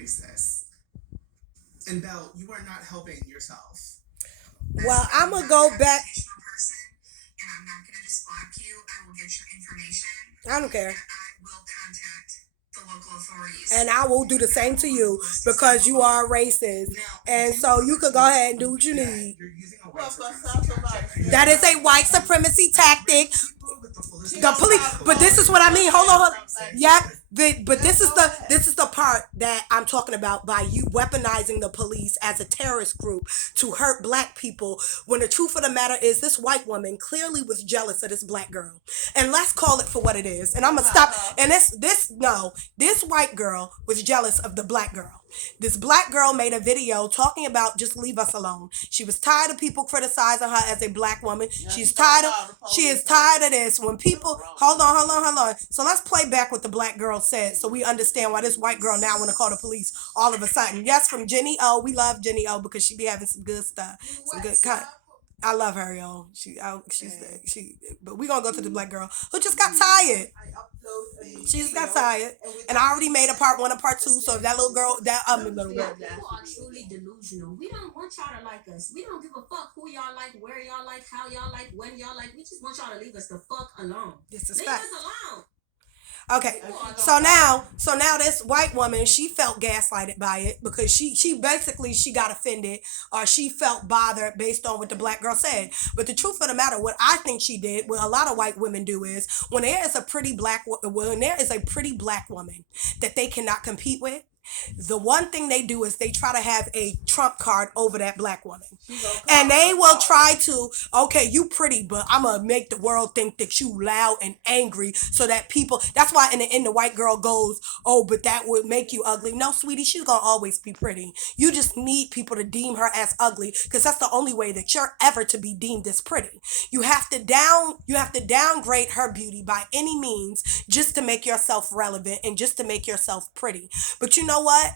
racist. And Belle, you are not helping yourself. Well, I'm gonna go back. Person, and I'm not gonna just block you. I will get your information. I don't care. And I will contact the local authorities. And I will do the same to you because you are racist. And so you could go ahead and do what you need. You're using a white supremacy tactic. That is a white supremacy tactic. The police, but this is what I mean. Hold on. Yeah, but this is the part that I'm talking about by you weaponizing the police as a terrorist group to hurt black people. When the truth of the matter is, this white woman clearly was jealous of this black girl, and let's call it for what it is. And I'm gonna stop. And this white girl was jealous of the black girl. This black girl made a video talking about just leave us alone. She was tired of people criticizing her as a black woman. She is tired of this. When people hold on. So let's play back what the black girl said so we understand why this white girl now want to call the police all of a sudden. Yes, from Jenny O. We love Jenny O because she be having some good stuff. Some good cut. I love her, yo. But we gonna go to the black girl who just got tired. She just got tired, and I already made a part 1 and part 2. So if that little girl, little girl, people are truly delusional. We don't want y'all to like us. We don't give a fuck who y'all like, where y'all like, how y'all like, when y'all like. We just want y'all to leave us the fuck alone. This is leave fact. us alone. Okay, so now this white woman, she felt gaslighted by it because she basically she got offended or she felt bothered based on what the black girl said. But the truth of the matter, what I think she did, what a lot of white women do is when there is a pretty black woman that they cannot compete with, the one thing they do is they try to have a trump card over that black woman. And they will try to, okay, you pretty, but I'm going to make the world think that you loud and angry so that people, that's why in the end the white girl goes, oh, but that would make you ugly. No, sweetie, she's going to always be pretty. You just need people to deem her as ugly because that's the only way that you're ever to be deemed as pretty. You have to downgrade her beauty by any means just to make yourself relevant and just to make yourself pretty. But you know what?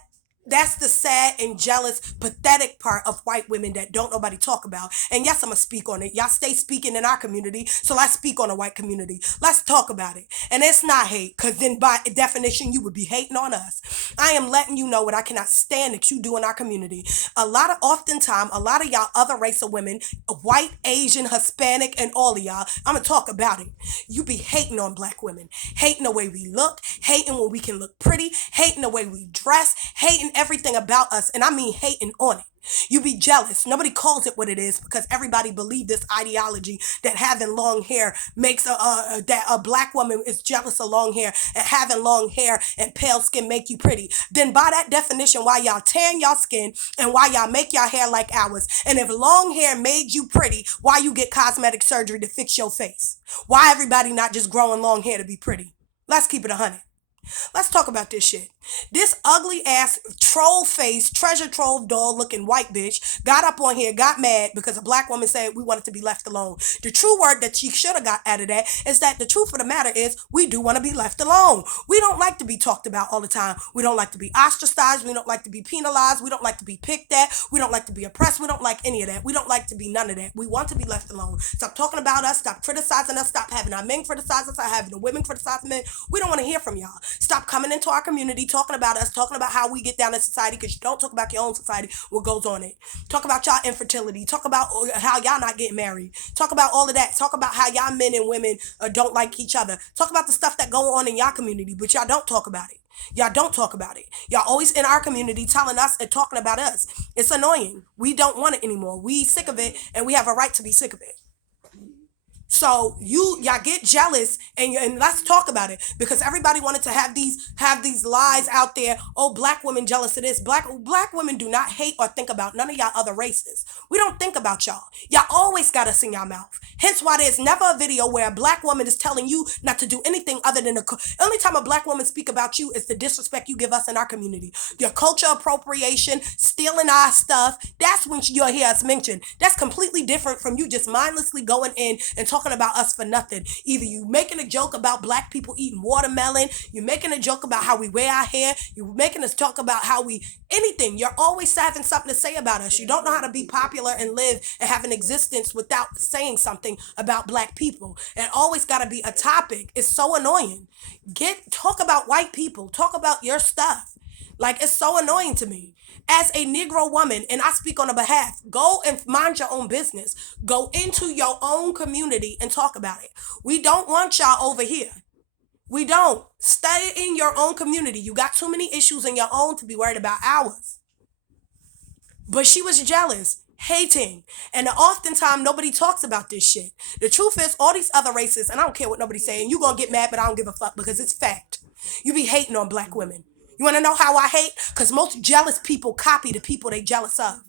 That's the sad and jealous, pathetic part of white women that don't nobody talk about. And yes, I'm going to speak on it. Y'all stay speaking in our community, so let's speak on the white community. Let's talk about it. And it's not hate, because then by definition, you would be hating on us. I am letting you know what I cannot stand that you do in our community. Oftentimes, a lot of y'all other race of women, white, Asian, Hispanic, and all of y'all, I'm going to talk about it. You be hating on black women, hating the way we look, hating when we can look pretty, hating the way we dress, hating everything about us, and I mean hating on it. You be jealous. Nobody calls it what it is because everybody believe this ideology that having long hair makes that a black woman is jealous of long hair, and having long hair and pale skin make you pretty. Then by that definition, why y'all tan y'all skin and why y'all make y'all hair like ours? And if long hair made you pretty, why you get cosmetic surgery to fix your face? Why everybody not just growing long hair to be pretty? Let's keep it 100. Let's talk about this shit. This ugly ass troll face, treasure trove doll looking white bitch got up on here, got mad because a black woman said we wanted to be left alone. The true word that she should have got out of that is that the truth of the matter is we do want to be left alone. We don't like to be talked about all the time. We don't like to be ostracized. We don't like to be penalized. We don't like to be picked at. We don't like to be oppressed. We don't like any of that. We don't like to be none of that. We want to be left alone. Stop talking about us. Stop criticizing us. Stop having our men criticize us. Stop having the women criticize men. We don't want to hear from y'all. Stop coming into our community, talking about us, talking about how we get down in society, because you don't talk about your own society, what goes on it. Talk about y'all infertility. Talk about how y'all not getting married. Talk about all of that. Talk about how y'all men and women don't like each other. Talk about the stuff that go on in y'all community, but y'all don't talk about it. Y'all don't talk about it. Y'all always in our community telling us and talking about us. It's annoying. We don't want it anymore. We sick of it, and we have a right to be sick of it. So y'all get jealous and let's talk about it, because everybody wanted to have these lies out there. Oh, black women jealous of this. Black women do not hate or think about none of y'all other races. We don't think about y'all. Y'all always got us in y'all mouth. Hence why there's never a video where a black woman is telling you not to do anything other than only time a black woman speak about you is the disrespect you give us in our community. Your culture appropriation, stealing our stuff. That's when you'll hear us mentioned. That's completely different from you just mindlessly going in and talking about us for nothing. Either you making a joke about black people eating watermelon, you're making a joke about how we wear our hair, you're making us talk about how we anything. You're always having something to say about us. You don't know how to be popular and live and have an existence without saying something about black people. And always got to be a topic. It's so annoying. Talk about white people. Talk about your stuff. Like, it's so annoying to me. As a Negro woman, and I speak on a behalf, go and mind your own business. Go into your own community and talk about it. We don't want y'all over here. We don't. Stay in your own community. You got too many issues in your own to be worried about ours. But she was jealous, hating, and oftentimes nobody talks about this shit. The truth is, all these other races, and I don't care what nobody's saying, you gonna get mad, but I don't give a fuck because it's fact. You be hating on black women. You want to know how I hate? Because most jealous people copy the people they jealous of.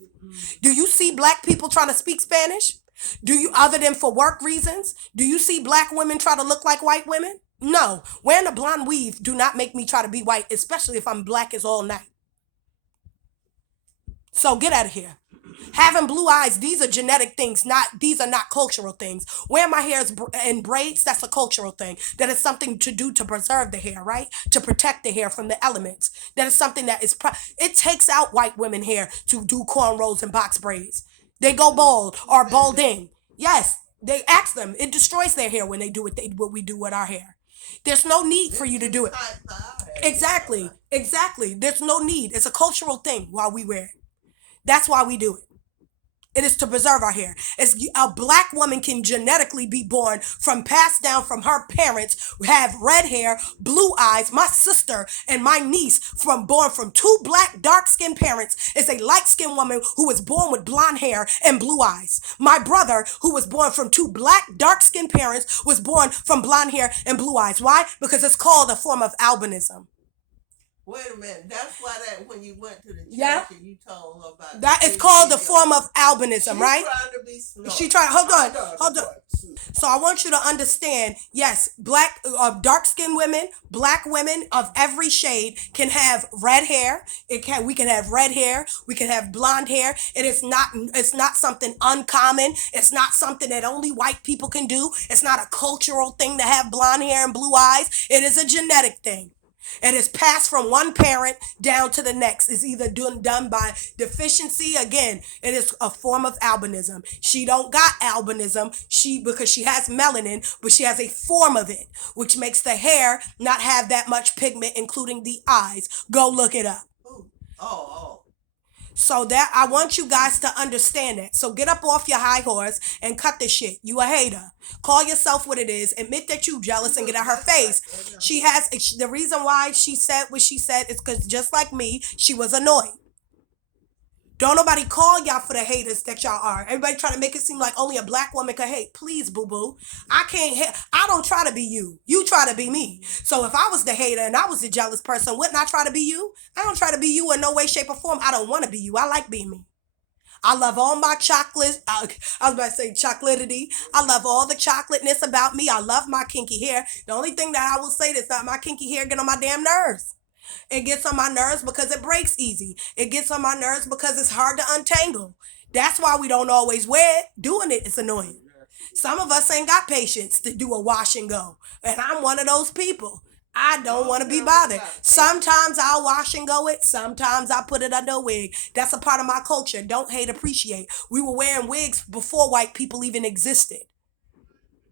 Do you see black people trying to speak Spanish? Do you, other than for work reasons? Do you see black women try to look like white women? No. Wearing a blonde weave do not make me try to be white, especially if I'm black as all night. So get out of here. Having blue eyes, these are genetic things, these are not cultural things. Wearing my hair in braids, that's a cultural thing. That is something to do to preserve the hair, right? To protect the hair from the elements. That is something that is, it takes out white women hair to do cornrows and box braids. They go bald or balding. Yes, they ask them. It destroys their hair when they do what we do with our hair. There's no need for you to do it. Exactly. There's no need. It's a cultural thing while we wear it. That's why we do it. It is to preserve our hair. A black woman can genetically be born from passed down from her parents, have red hair, blue eyes. My sister and my niece born from two black dark-skinned parents is a light-skinned woman who was born with blonde hair and blue eyes. My brother, who was born from two black dark-skinned parents, was born from blonde hair and blue eyes. Why? Because it's called a form of albinism. Wait a minute. That's why that when you went to the church and you told her about that, it's called the form of albinism, right? Trying to be smart. She tried. Hold on. So I want you to understand. Yes, black, dark-skinned women, black women of every shade can have red hair. We can have red hair. We can have blonde hair. It's not something uncommon. It's not something that only white people can do. It's not a cultural thing to have blonde hair and blue eyes. It is a genetic thing. It is passed from one parent down to the next. It's either done by deficiency. Again, it is a form of albinism. She don't got albinism because she has melanin, but she has a form of it, which makes the hair not have that much pigment, including the eyes. Go look it up. Oh. So that I want you guys to understand that. So get up off your high horse and cut the shit. You a hater. Call yourself what it is. Admit that you jealous and get out her face. She has the reason why she said what she said is because just like me, she was annoyed. Don't nobody call y'all for the haters that y'all are. Everybody trying to make it seem like only a black woman can hate. Please, boo-boo. I can't hate. I don't try to be you. You try to be me. So if I was the hater and I was the jealous person, wouldn't I try to be you? I don't try to be you in no way, shape, or form. I don't want to be you. I like being me. I love all my chocolate. I was about to say chocolatity. I love all the chocolateness about me. I love my kinky hair. The only thing that I will say is that my kinky hair get on my damn nerves. It gets on my nerves because it breaks easy. It gets on my nerves because it's hard to untangle. That's why we don't always wear it. Doing it is annoying. Some of us ain't got patience to do a wash and go. And I'm one of those people. I don't want to be bothered. Sometimes I'll wash and go it. Sometimes I put it under a wig. That's a part of my culture. Don't hate, appreciate. We were wearing wigs before white people even existed.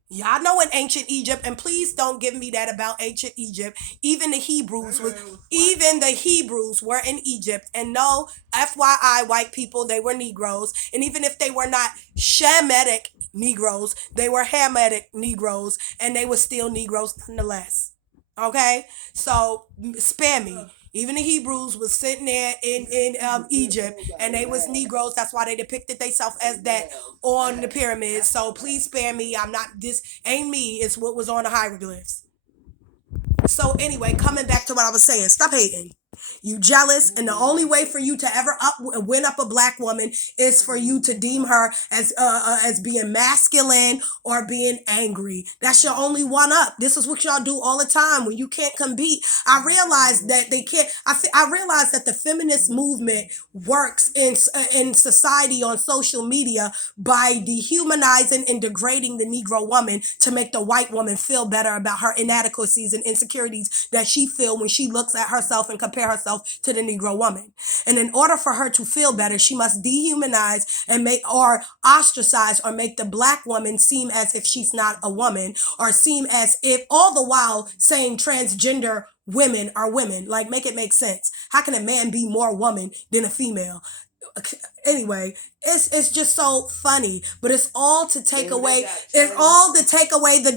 Y'all know in ancient Egypt, and please don't give me that about ancient Egypt. Even the Hebrews were in Egypt. And no, FYI, white people, they were Negroes. And even if they were not Shemitic Negroes, they were Hamitic Negroes, and they were still Negroes nonetheless. Okay? So spare me. Even the Hebrews was sitting there in Egypt, and they was Negroes. That's why they depicted themselves as that on the pyramids. So please spare me. I'm not, this ain't me. It's what was on the hieroglyphs. So anyway, coming back to what I was saying, stop hating. You jealous, and the only way for you to ever win up a black woman is for you to deem her as being masculine or being angry. That's your only one up. This is what y'all do all the time when you can't compete. I realize that they can't. I realize that the feminist movement works in society on social media by dehumanizing and degrading the Negro woman to make the white woman feel better about her inadequacies and insecurities that she feel when she looks at herself and compares compare herself to the Negro woman. And in order for her to feel better, she must dehumanize and make or ostracize or make the black woman seem as if she's not a woman, or seem as if, all the while saying transgender women are women. Like, make it make sense. How can a man be more woman than a female? Anyway, it's just so funny, but it's all to take away, the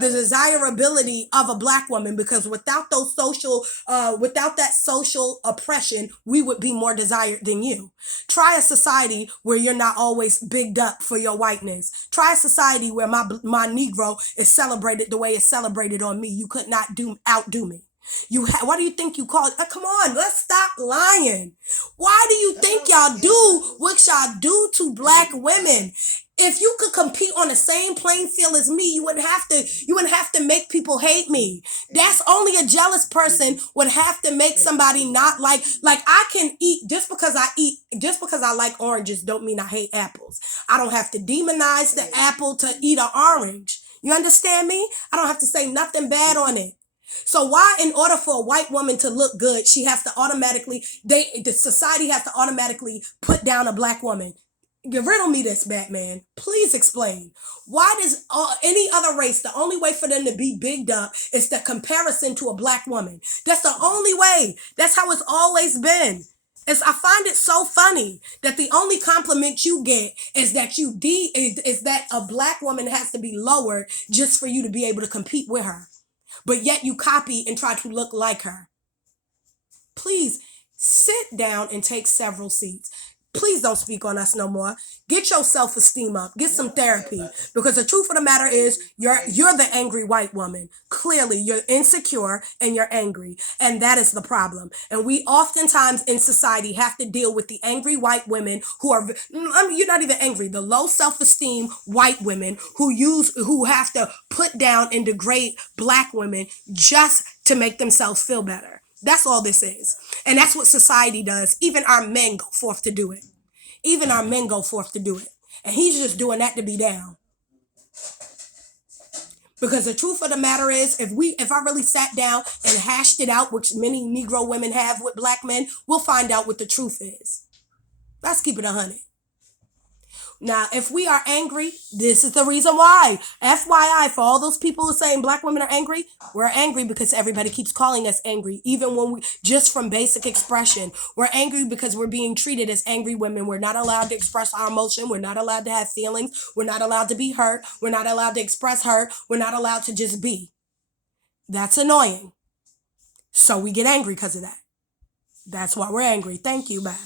desirability of a black woman, because without those social without that social oppression, we would be more desired than you. Try a society where you're not always bigged up for your whiteness. Try a society where my Negro is celebrated the way it's celebrated on me. You could not outdo me. What do you think you call it? Come on, let's stop lying. Why do you think y'all do what y'all do to black women? If you could compete on the same playing field as me, you wouldn't have to make people hate me. That's only a jealous person would have to make somebody not like I can eat just because I like oranges don't mean I hate apples. I don't have to demonize the apple to eat an orange. You understand me? I don't have to say nothing bad on it. So why, in order for a white woman to look good, she has to automatically, the society has to automatically put down a black woman? Riddle me this, Batman. Please explain. Why does any other race, the only way for them to be bigged up is the comparison to a black woman? That's the only way. That's how it's always been. I find it so funny that the only compliment you get is that is that a black woman has to be lowered just for you to be able to compete with her. But yet you copy and try to look like her. Please sit down and take several seats. Please don't speak on us no more. Get your self-esteem up. Get some therapy. Because the truth of the matter is, you're the angry white woman. Clearly, you're insecure and you're angry. And that is the problem. And we oftentimes in society have to deal with the angry white women who are, you're not even angry, the low self-esteem white women who have to put down and degrade black women just to make themselves feel better. That's all this is. And that's what society does. Even our men go forth to do it. And he's just doing that to be down. Because the truth of the matter is, if I really sat down and hashed it out, which many Negro women have with black men, we'll find out what the truth is. Let's keep it 100. Now, if we are angry, this is the reason why. FYI, for all those people who are saying black women are angry, we're angry because everybody keeps calling us angry, even when just from basic expression. We're angry because we're being treated as angry women. We're not allowed to express our emotion. We're not allowed to have feelings. We're not allowed to be hurt. We're not allowed to express hurt. We're not allowed to just be. That's annoying. So we get angry because of that. That's why we're angry. Thank you, bye.